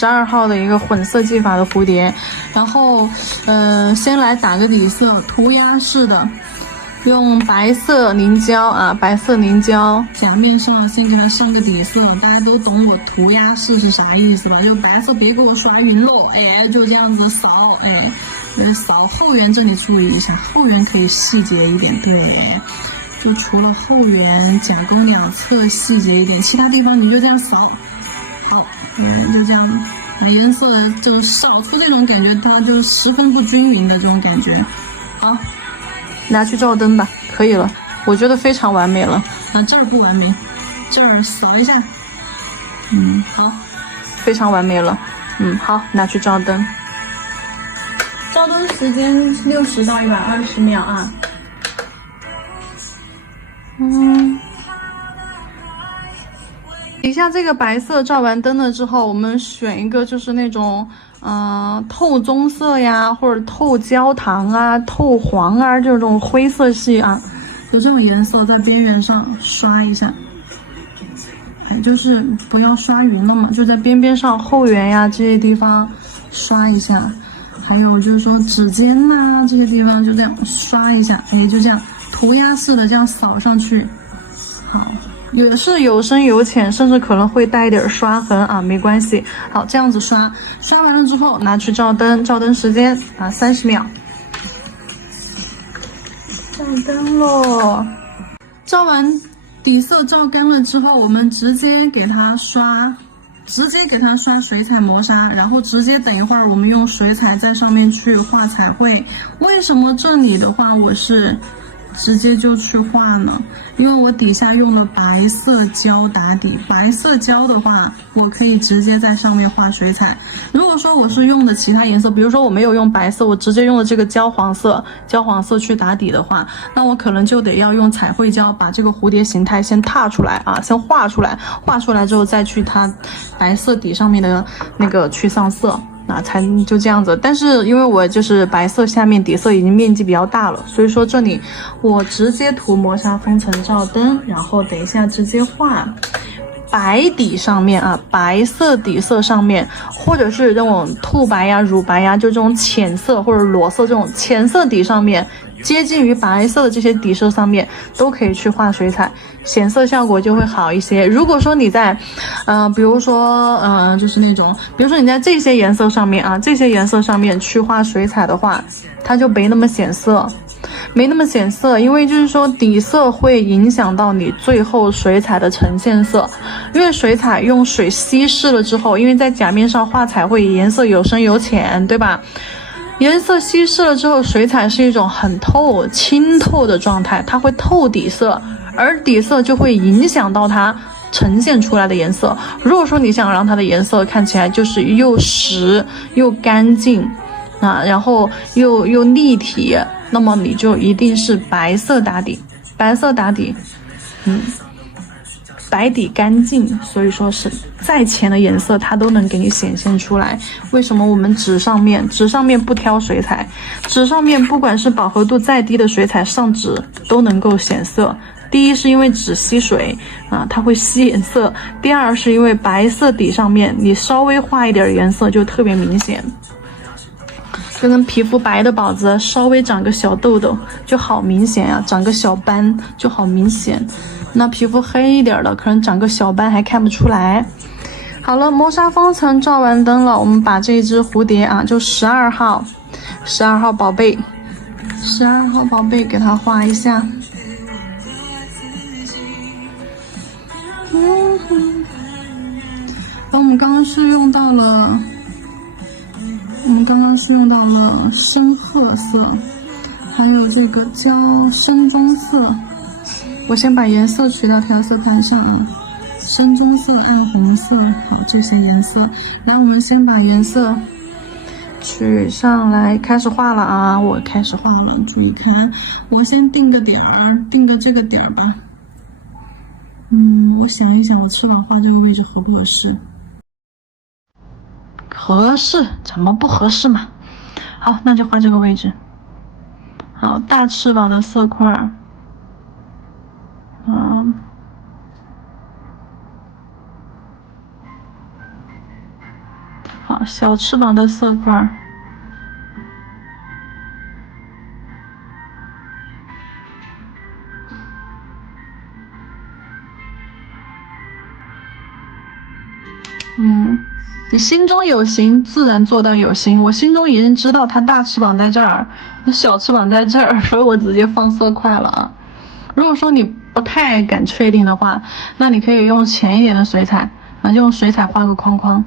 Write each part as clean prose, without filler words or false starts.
12号的一个混色技法的蝴蝶，然后先来打个底色，涂鸦式的，用白色凝胶啊，白色凝胶甲面上先给它上个底色，大家都懂我涂鸦式是啥意思吧？就白色别给我刷匀了，哎，就这样子扫，哎，扫后缘这里注意一下，后缘可以细节一点，对。就除了后缘、甲沟两侧细节一点，其他地方你就这样扫。好，就这样，颜色就扫出这种感觉，它就十分不均匀的这种感觉。好，拿去照灯吧，可以了，我觉得非常完美了。这儿不完美，这儿扫一下。好，非常完美了。好，拿去照灯。照灯时间60到120秒啊。底下这个白色照完灯了之后，我们选一个就是那种透棕色呀，或者透焦糖啊、透黄啊这种灰色系啊，有这种颜色在边缘上刷一下，就是不要刷匀了嘛，就在边边上后缘呀这些地方刷一下，还有就是说指尖呐这些地方就这样刷一下，就这样涂鸦式的这样扫上去。好，也是有深有浅，甚至可能会带一点刷痕啊，没关系。好，这样子刷完了之后拿去照灯，照灯时间30秒。照灯咯，照完底色照干了之后，我们直接给它刷水彩磨砂，然后直接等一会儿我们用水彩在上面去画彩绘。为什么这里的话我是直接就去画呢？因为我底下用了白色胶打底，白色胶的话我可以直接在上面画水彩。如果说我是用的其他颜色，比如说我没有用白色，我直接用了这个焦黄色去打底的话，那我可能就得要用彩绘胶把这个蝴蝶形态先踏出来啊，先画出来，画出来之后再去它白色底上面的那个去上色。才就这样子，但是因为我就是白色下面底色已经面积比较大了，所以说这里我直接涂磨砂封层照灯，然后等一下直接画白底上面啊，白色底色上面，或者是这种兔白呀、乳白呀，就这种浅色或者裸色这种浅色底上面，接近于白色的这些底色上面都可以去画水彩，显色效果就会好一些。如果说你在比如说就是那种比如说你在这些颜色上面啊，这些颜色上面去画水彩的话，它就没那么显色，因为就是说底色会影响到你最后水彩的呈现色。因为水彩用水稀释了之后，因为在甲面上画彩绘颜色有深有浅，对吧？颜色稀释了之后，水彩是一种很透、清透的状态，它会透底色，而底色就会影响到它呈现出来的颜色。如果说你想让它的颜色看起来就是又实又干净啊，然后又立体，那么你就一定是白色打底，白底干净，所以说是再浅的颜色它都能给你显现出来。为什么我们纸上面不挑水彩，纸上面不管是饱和度再低的水彩上纸都能够显色。第一是因为纸吸水啊，它会吸颜色；第二是因为白色底上面你稍微画一点颜色就特别明显。就跟皮肤白的宝子稍微长个小痘痘就好明显啊，长个小斑就好明显。那皮肤黑一点的可能长个小斑还看不出来。好了，磨砂封层照完灯了，我们把这只蝴蝶啊，就12号宝贝给它画一下。我们刚刚是用到了深褐色，还有这个深棕色。我先把颜色取到调色盘上啊，深棕色、暗红色，好，这些颜色。来，我们先把颜色取上来，开始画了啊！我开始画了，注意看，我先定个点儿，定个这个点儿吧。我想一想，我翅膀画这个位置合不合适？合适，怎么不合适嘛？好，那就画这个位置。好，大翅膀的色块。好，小翅膀的色块。你心中有形，自然做到有形。我心中已经知道它大翅膀在这儿，小翅膀在这儿，所以我直接放色块了啊。如果说你不太敢确定的话，那你可以用浅一点的水彩，就用水彩画个框框。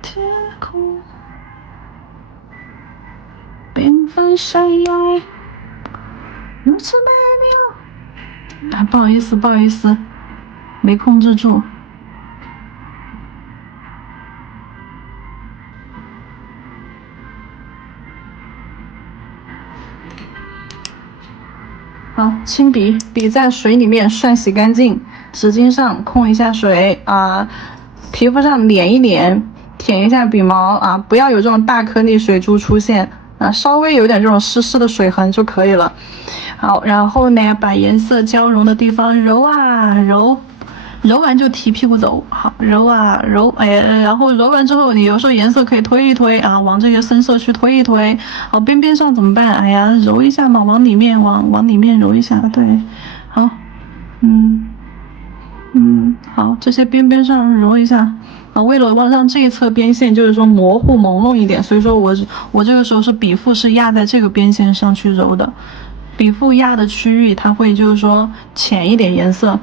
天空缤纷闪耀，如此美妙。不好意思，不好意思，没控制住。好，清笔，笔在水里面涮洗干净，纸巾上控一下水啊，皮肤上捻一捻，舔一下笔毛啊，不要有这种大颗粒水珠出现啊，稍微有点这种湿湿的水痕就可以了。好，然后呢，把颜色交融的地方揉啊揉。揉完就提屁股走，好，揉啊揉，然后揉完之后，你有时候颜色可以推一推啊，往这个深色区推一推。好，边边上怎么办？哎呀，揉一下嘛，往里面往里面揉一下，对，好，好，这些边边上揉一下啊。为了让这一侧边线就是说模糊朦胧一点，所以说我这个时候是笔腹是压在这个边线上去揉的。笔腹压的区域，它会就是说浅一点颜色；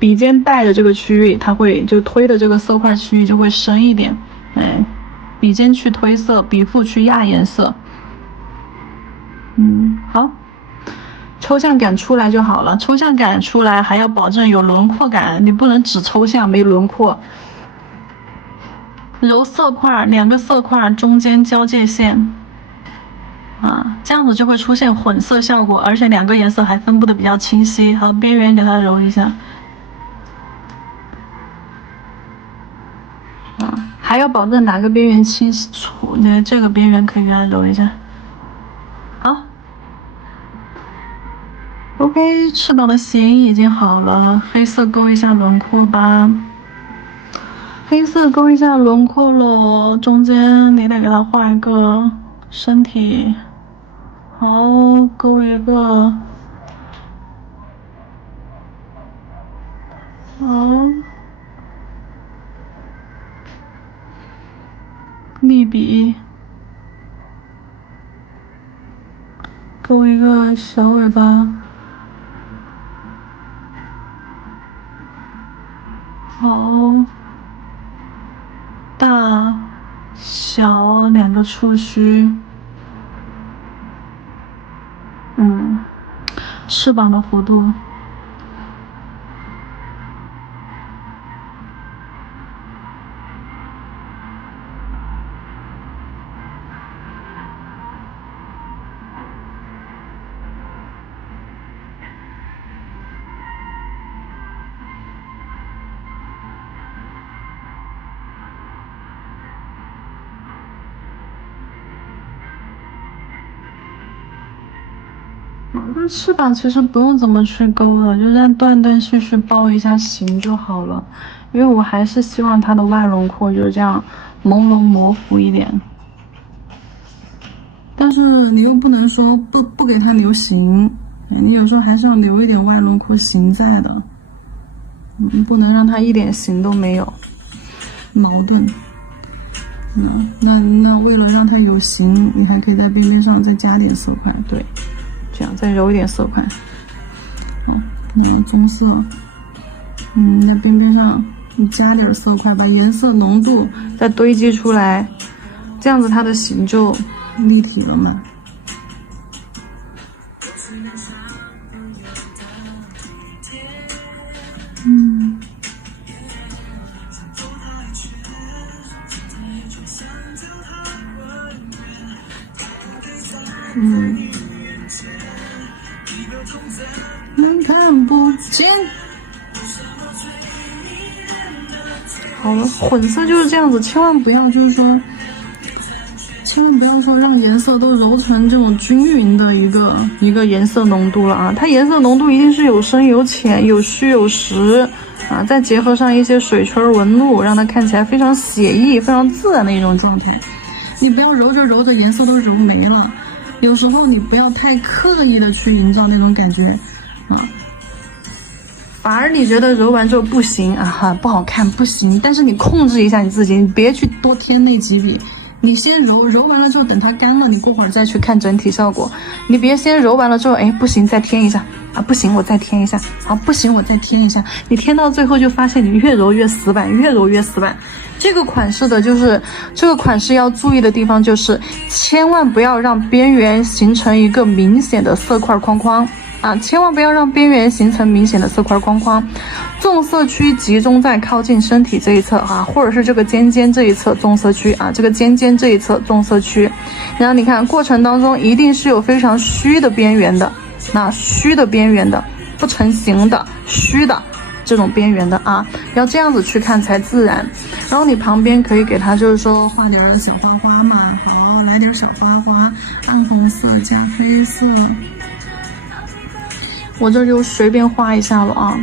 笔尖带的这个区域，它会就推的这个色块区域就会深一点。笔尖去推色，笔腹去压颜色。好，抽象感出来就好了。抽象感出来还要保证有轮廓感，你不能只抽象没轮廓。揉色块，两个色块中间交界线。这样子就会出现混色效果，而且两个颜色还分布的比较清晰。好，边缘给它揉一下。还要保证哪个边缘清楚，这个边缘可以给它揉一下。好 ，OK， 翅膀的形已经好了，黑色勾一下轮廓吧。黑色勾一下轮廓咯，中间你得给它画一个身体。好，勾一个，好，立笔，勾一个小尾巴，好，大小两个触须，翅膀的弧度。这翅膀其实不用怎么去勾了，就让断断续续包一下形就好了。因为我还是希望它的外轮廓就是这样朦胧模糊一点。但是你又不能说不给它留形，你有时候还是要留一点外轮廓形在的，不能让它一点形都没有，矛盾。那为了让它有形，你还可以在边边上再加点色块，对。这样再揉一点色块，棕色，在边边上你加点色块，把颜色浓度再堆积出来，这样子它的形就立体了嘛。看不见。好了，混色就是这样子，千万不要就是说千万不要说让颜色都揉成这种均匀的一个颜色浓度了啊！它颜色浓度一定是有深有浅，有虚有实啊，再结合上一些水圈纹路，让它看起来非常写意、非常自然的一种状态。你不要揉着揉着颜色都揉没了，有时候你不要太刻意的去营造那种感觉啊。反而你觉得揉完之后不行啊哈，不好看不行，但是你控制一下你自己，你别去多添那几笔。你先揉完了之后，等它干了，你过会儿再去看整体效果。你别先揉完了之后，哎，不行，再添一下啊，不行，我再添一下啊，不行，我再添一下。你添到最后就发现你越揉越死板，越揉越死板。这个款式要注意的地方就是，千万不要让边缘形成一个明显的色块框框。啊，千万不要让边缘形成明显的色块框框，重色区集中在靠近身体这一侧啊，或者是这个尖尖这一侧重色区啊，这个尖尖这一侧重色区。然后你看过程当中一定是有非常虚的边缘的，那虚的边缘的不成形的虚的这种边缘的啊，要这样子去看才自然。然后你旁边可以给它就是说画点小花花嘛，好，来点小花花，暗红色加黑色。我这就随便画一下了啊。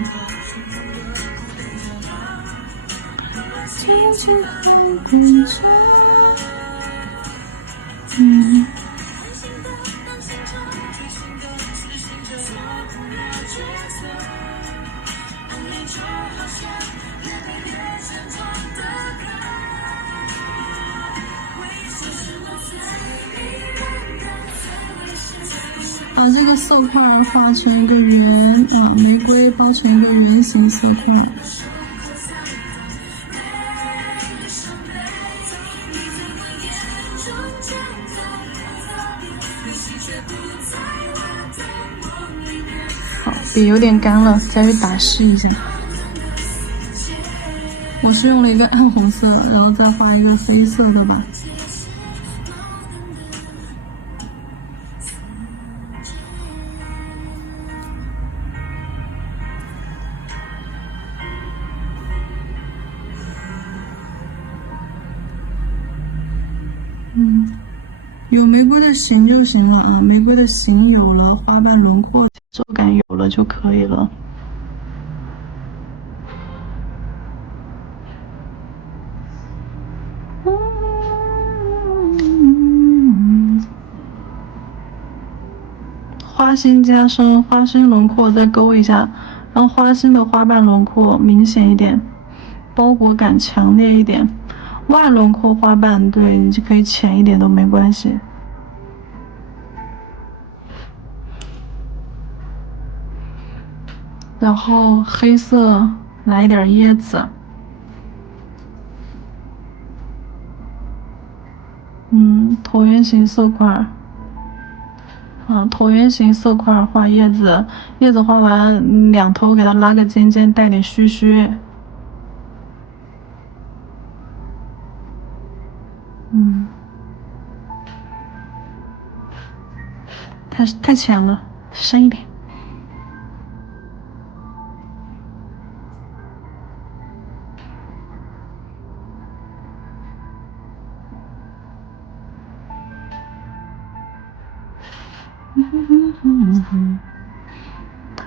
把这个色块画成一个圆啊，玫瑰包成一个圆形色块。好，笔有点干了，再去打湿一下。我是用了一个暗红色，然后再画一个黑色的吧。有玫瑰的形就行了啊，玫瑰的形有了，花瓣轮廓节奏感有了就可以了。花心加深，花心轮廓再勾一下，让花心的花瓣轮廓明显一点，包裹感强烈一点。外轮廓花瓣，对，你就可以浅一点都没关系。然后黑色来一点椰子，椭圆形色块，椭圆形色块画叶子，叶子画完两头给它拉个尖尖，带点虚虚。太浅了，深一点。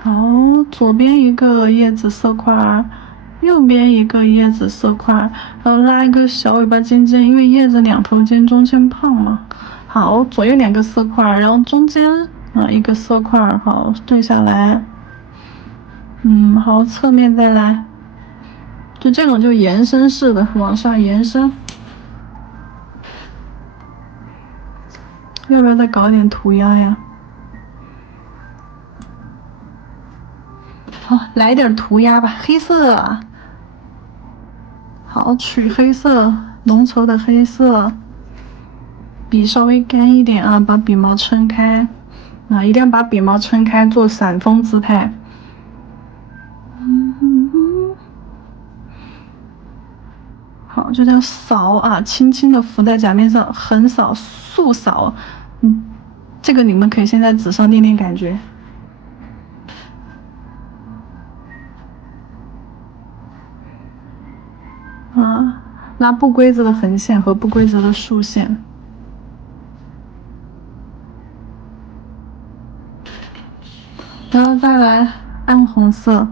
好，左边一个叶子色块，右边一个叶子色块，然后拉一个小尾巴尖尖，因为叶子两头尖，中间胖嘛。好，左右两个色块，然后中间一个色块，好对下来。好，侧面再来，就这种就延伸式的往上延伸。要不要再搞点涂鸦呀？好，来点涂鸦吧，黑色。好，取黑色，浓稠的黑色。笔稍微干一点啊，把笔毛撑开，一定要把笔毛撑开，做伞风姿态。好，就这样扫啊，轻轻的浮在甲面上，横扫、速扫。这个你们可以先在纸上练练感觉。拉不规则的横线和不规则的竖线。再来暗红色。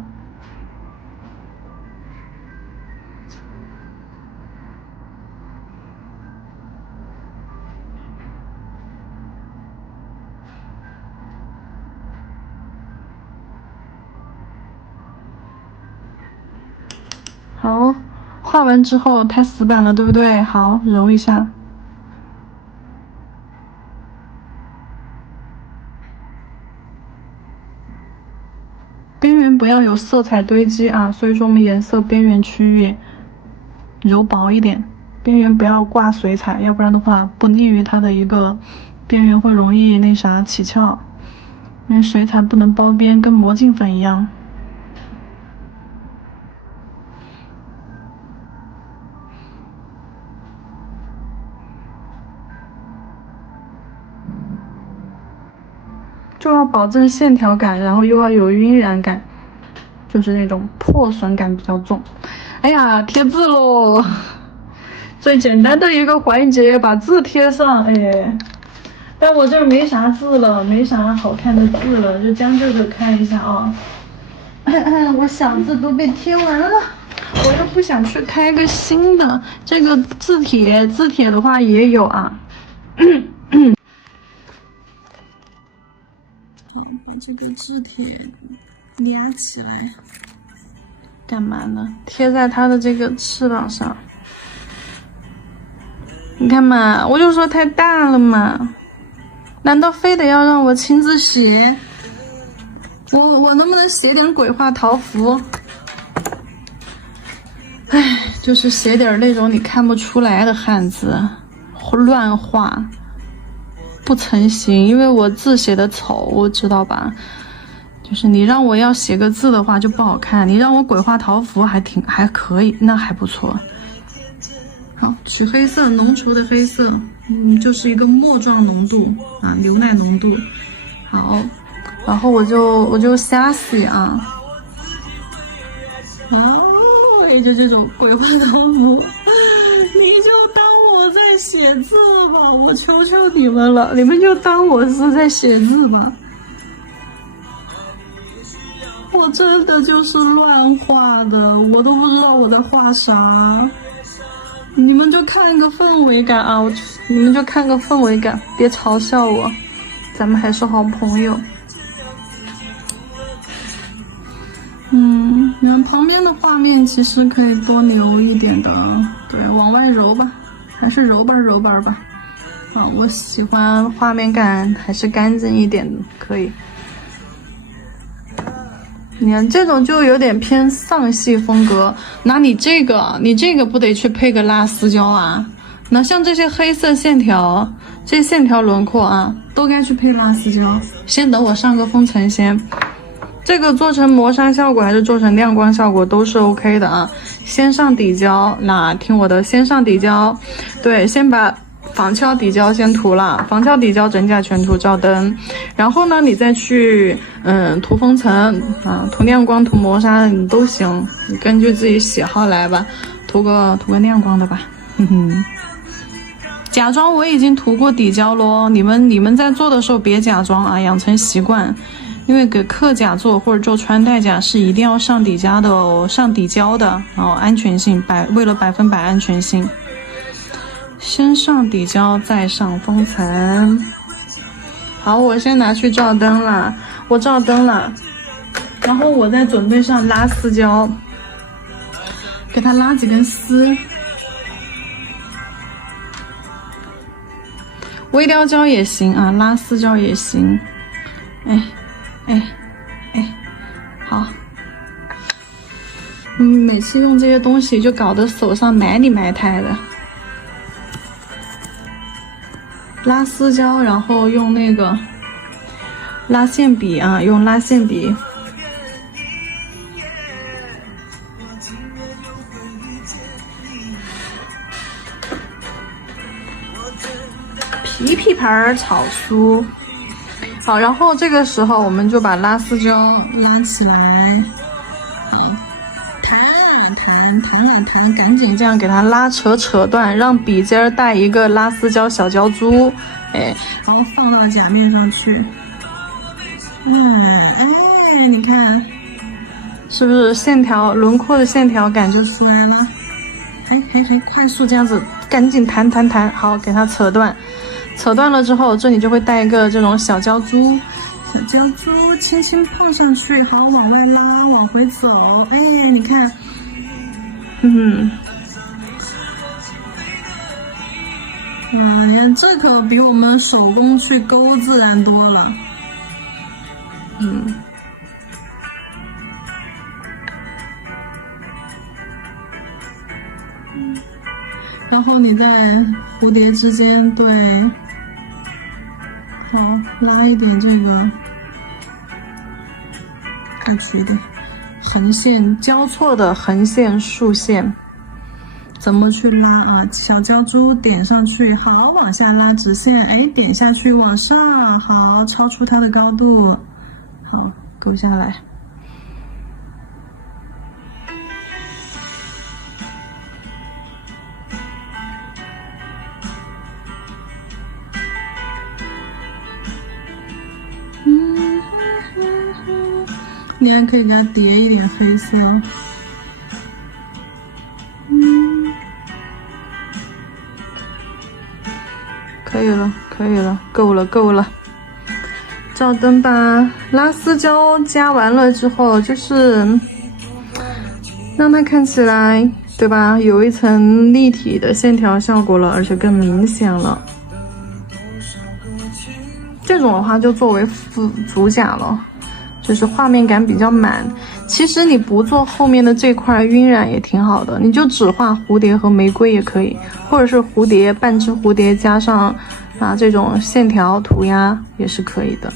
好，画完之后太死板了，对不对？好，揉一下。边缘不要有色彩堆积啊，所以说我们颜色边缘区域揉薄一点，边缘不要挂水彩，要不然的话不利于它的一个边缘会容易那啥起翘，因为水彩不能包边，跟魔镜粉一样。就要保证线条感，然后又要有晕染感，就是那种破损感比较重。哎呀，贴字喽！最简单的一个环节，把字贴上。哎，但我这儿没啥字了，没啥好看的字了，就将就着看一下啊。我小字都被贴完了，我又不想去开个新的。这个字帖的话也有啊。把这个字帖压起来，干嘛呢？贴在它的这个翅膀上。你看嘛，我就说太大了嘛，难道非得要让我亲自写？我能不能写点鬼画桃符？唉，就是写点那种你看不出来的汉字，乱画。不成形，因为我字写的丑，我知道吧？就是你让我要写个字的话就不好看，你让我鬼画桃符还可以，那还不错。好，取黑色，浓稠的黑色，就是一个沫状浓度啊，牛奶浓度。好，然后我就瞎写啊。哦，也就这种鬼画桃符，你就当我在写字吧，我求求你们了，你们就当我是在写字吧。我真的就是乱画的，我都不知道我在画啥。你们就看个氛围感啊，你们就看个氛围感，别嘲笑我，咱们还是好朋友。然后旁边的画面其实可以多留一点的，对，往外揉吧，还是揉吧揉吧吧。啊，我喜欢画面感还是干净一点的，可以。你看这种就有点偏丧系风格，那你这个不得去配个拉丝胶啊？那像这些黑色线条，这些线条轮廓啊，都该去配拉丝胶。先等我上个封层先。这个做成磨砂效果还是做成亮光效果都是 OK 的啊。先上底胶，那听我的，先上底胶。对，先把仿鞘底胶先涂了，仿鞘底胶整甲全涂照灯，然后呢，你再去涂封层啊，涂亮光、涂磨砂你都行，你根据自己喜好来吧，涂个亮光的吧。假装我已经涂过底胶咯，你们在做的时候别假装啊，养成习惯。因为给客甲做或者做穿戴甲是一定要上底胶的哦，上底胶的哦，安全性为了100%安全性，先上底胶再上封层。好，我先拿去照灯了，我照灯了，然后我再准备上拉丝胶，给它拉几根丝，微雕胶也行啊，拉丝胶也行。好。每次用这些东西就搞得手上埋里埋汰的。拉丝胶，然后用那个拉线笔啊，用拉线笔。皮皮牌草书。好，然后这个时候我们就把拉丝胶拉起来，好，弹，赶紧这样给它拉扯断，让笔尖带一个拉丝胶小胶珠，然后放到甲面上去，你看，是不是线条轮廓的线条感就出来了？快速这样子，赶紧弹，好，给它扯断。扯断了之后，这里就会带一个这种小胶珠，轻轻碰上去，好，往外拉，往回走。哎，你看，哇，你看这可比我们手工去勾自然多了。然后你在蝴蝶之间，对，好，拉一点这个，过去一点，横线交错的横线竖线，怎么去拉啊？小胶珠点上去，好，往下拉直线，哎，点下去往上，好，超出它的高度，好，勾下来。你还可以给它叠一点黑色，可以了，够了。照灯吧，拉丝胶加完了之后，就是让它看起来，对吧？有一层立体的线条效果了，而且更明显了。这种的话就作为辅主甲了。就是画面感比较满，其实你不做后面的这块晕染也挺好的，你就只画蝴蝶和玫瑰也可以，或者是蝴蝶半只蝴蝶加上这种线条涂鸦也是可以的。